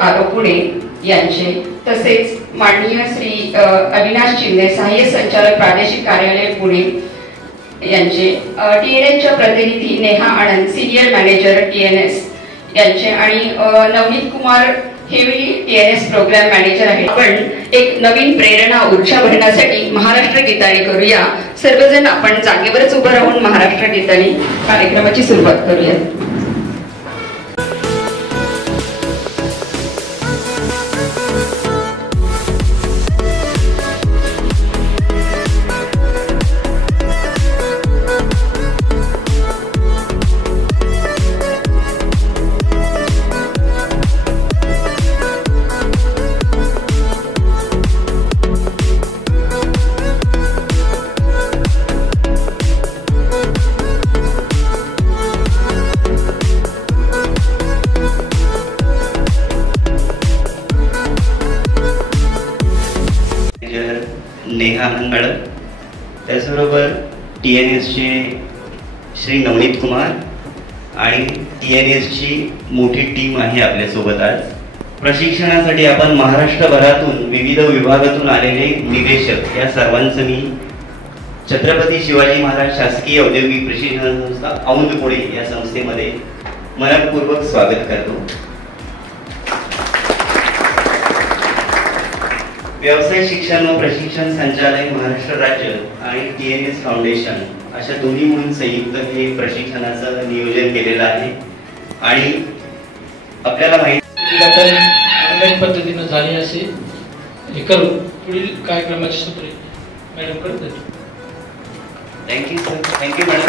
आरो पुणे यांचे, तसेच माननीय श्री अविनाश शिंदे सहाय्यक संचालक प्रादेशिक कार्यालय पुणे यांचे, TNSच्या प्रतिनिधी Neha Anand senior manager TNS यांचे आणि नवनीत कुमार हेवी TNS प्रोग्राम मॅनेजर आहे। आपण एक नवीन प्रेरणा ऊर्जा भरण्यासाठी महाराष्ट्र गीताने करूया। सर्वजण आपण जागेवरच उभं राहून महाराष्ट्र गीताने कार्यक्रमाची सुरुवात करूया। नेहा आनंद मॅडम, त्याचबरोबर TNSचे श्री नवनीत कुमार आणि TNSची मोठी टीम आहे आपल्यासोबत। आज प्रशिक्षणासाठी आपण महाराष्ट्रभरातून विविध विभागातून आलेले निदेशक या सर्वांचं मी छत्रपती शिवाजी महाराज शासकीय औद्योगिक प्रशिक्षण संस्था औंध पुणे या संस्थेमध्ये मनपूर्वक स्वागत करतो। व्यवसाय शिक्षण व प्रशिक्षण संचालय महाराष्ट्र राज्य आणि TNS फाउंडेशन अशा दोन्ही म्हणून संयुक्त हे प्रशिक्षणाचं नियोजन केलेलं आहे। आणि आपल्याला माहिती ऑनलाईन पद्धतीने झाली असेल हे करू पुढील कार्यक्रमाची सूत्रे मॅडम करतात। Thank you sir, thank you madam.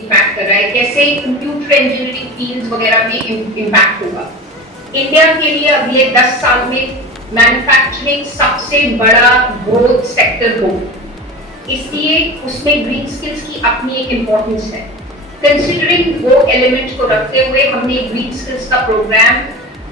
Impact कर रहा है, कैसे कंप्यूटर इंजीनियरिंग फील्ड वगैरह में इम्पैक्ट होगा। इंडिया के लिए अगले 10 साल में मैन्युफैक्चरिंग सबसे बड़ा ग्रोथ सेक्टर हो, इसलिए उसमें ग्रीन स्किल्स की अपनी एक इम्पोर्टेंस है। कंसिडरिंग वो एलिमेंट को रखते हुए हमने ग्रीन स्किल्स का प्रोग्राम,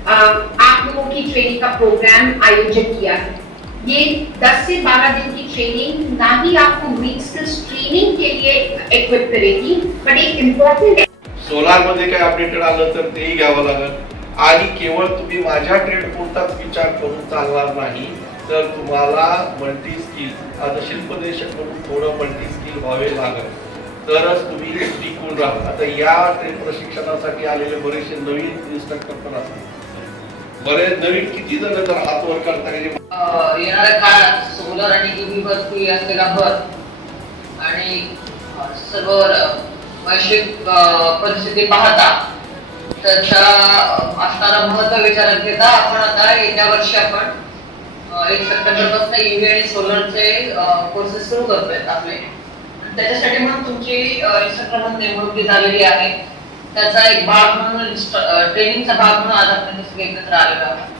आप लोगों की ट्रेनिंग का प्रोग्राम आयोजित किया है। ये 10 से 12 दिन की ट्रेनिंग ना ही आपको ग्रीन स्किल्स ट्रेनिंग के लिए इक्विप करेगी, बट एक इम्पॉर्टंट सोलार मध्ये काय अपडेटेड आलं तर तेही घ्यावं लागेल। आणि केवळ तुम्ही माझ्या ट्रेड पुरताच विचार करून चालणार नाही, तर तुम्हाला मल्टी स्किल आता शिल्पदेशक म्हणून थोडं मल्टी स्किल व्हावे लागेल, तरच तुम्ही टिकून राहाल। आता या ट्रेड प्रशिक्षणासाठी आलेले बरेचसे नवीन इन्स्ट्रक्टर पण असतात। बरेच नवीन किती जण तर हात वर करता येणाऱ्या काळात सोलर आणि EV वरती असलेला भर आणि सर्व वैश्विक परिस्थिती पाहता त्याचा असणारा महत्त्व विचारात घेता आपण आता येत्या वर्षी आपण 1 सप्टेंबर पासून EV आणि सोलरचे कोर्सेस सुरू करतोय आपले। त्याच्यासाठी म्हणून तुमची इन्स्ट्रक्टर म्हणून नेमणूक झालेली आहे। त्याचा एक भाग म्हणून ट्रेनिंगचा भाग म्हणून आज आपण सगळे एकत्र आलेलो आहोत।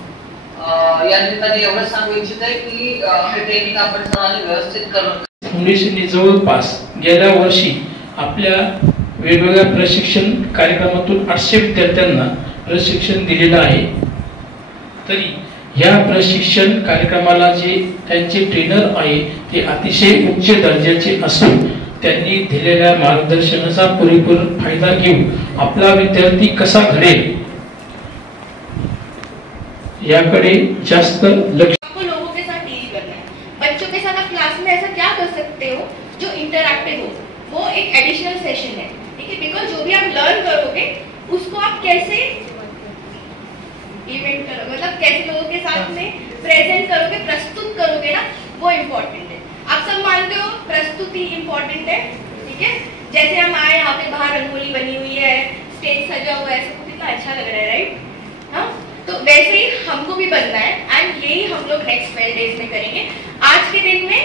या निमित्ताने एवढं सांगू इच्छिते की हे ट्रेनिंग आपण सर्वांनी व्यवस्थित करून फाउंडेशनने जवळपास गेल्या वर्षी आपल्या वेगवेगळ्या प्रशिक्षण कार्यक्रमातून 800 विद्यार्थ्यांना प्रशिक्षण दिलेलं आहे। तरी या प्रशिक्षण कार्यक्रमाला जे त्यांचे ट्रेनर आहे ते अतिशय उच्च दर्जाचे असून त्यांनी दिलेल्या मार्गदर्शनाचा पुरेपूर फायदा घेऊन आपला विद्यार्थी कसा घडेल याकडे जास्त लक्ष। आपको लोगों के साथ डील करना है, बच्चों के साथ आप क्लास में ऐसा क्या कर सकते हो जो इंटरैक्टिव हो, वो एक एडिशनल सेशन है, ठीक है। बिकॉज जो भी आप लर्न करोगे उसको आप कैसे इवेंट करोगे, मतलब कैसे लोगों के साथ में प्रेजेंट करोगे, प्रस्तुत करोगे ना, वो इम्पोर्टेंट है। आप सब मानते हो प्रस्तुति इम्पोर्टेंट है, ठीक है। जैसे हम आए यहाँ पे बाहर रंगोली बनी हुई है, स्टेज सजा हुआ है, सब कितना अच्छा लग रहा है, राइट। हाँ, तो वैसे ही हमको भी बनना है एंड यही हम लोग नेक्स्ट 12 डेज में करेंगे। आज के दिन में